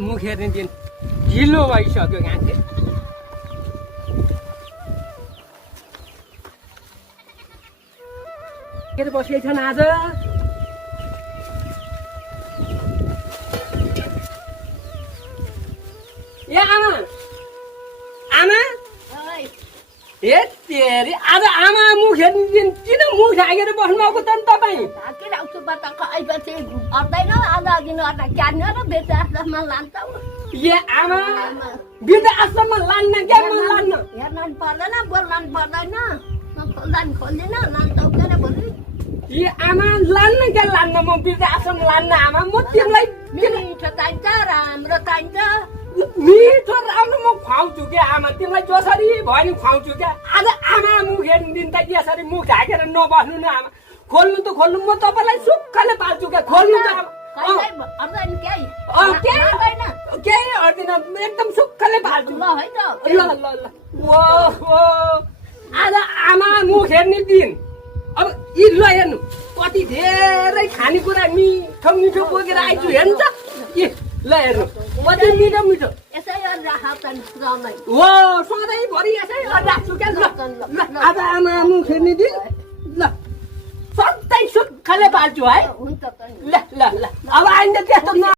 मुख हेर्ने दिन ढिलो भइसक्यो गाँथे के बसिएको छन् आज ए आमा आमा ए तेरी आज आमा मुख हेर्ने दिन किन मुख ढाकेर बस्नु भएको त नि तपाईँ ढाकिरहेको छु बताको आइपछि अट्दैन आधा दिन अट्दा क्यार्ने र बेच्दा आश्रममा लान्छ ए आमा बिदा आश्रममा लान्न क्या म लान्न हेर्न पनि पर्दैन बोल्न पनि पर्दैन खोल्दा पनि खोल्दिनँ लान्छ उकेर भोलि ए आमा लान्न क्या लान्न म बिदा आश्रम लान्न आमा म तिमीलाई मिठो चाहिन्छ राम्रो चाहिन्छ मिठो राम्रो म खुवाउँछु क्या आमा तिमीलाई जसरी भयो नि खुवाउँछु क्या आज आमा मुख हेर्ने दिन त यसरी मुख ढाकेर नबस्नु न आमा खोल्नु त खोल्नु म तपाईँलाई सुक्खाले पाल्छु क्या खोल्नु त केही अर्दिन एकदम सुक्खाले पाल्छु ल है त ल ल ल आज आमा मुख हेर्ने दिन अब यी ल हेर्नु कति धेरै खानेकुरा मिठो मिठो बोकेर आइछु हेर्नु त ए ल हेर्नु कति मिठो मिठो यसै राख रमाइ हो सधैँभरि यसै राख्छु क्या ल आज आमा मुख हेर्ने दिन ल सधैँ सुक्खाले पाल्छु है हुन्छ त ल ल ल अब आइन्दा त्यस्तो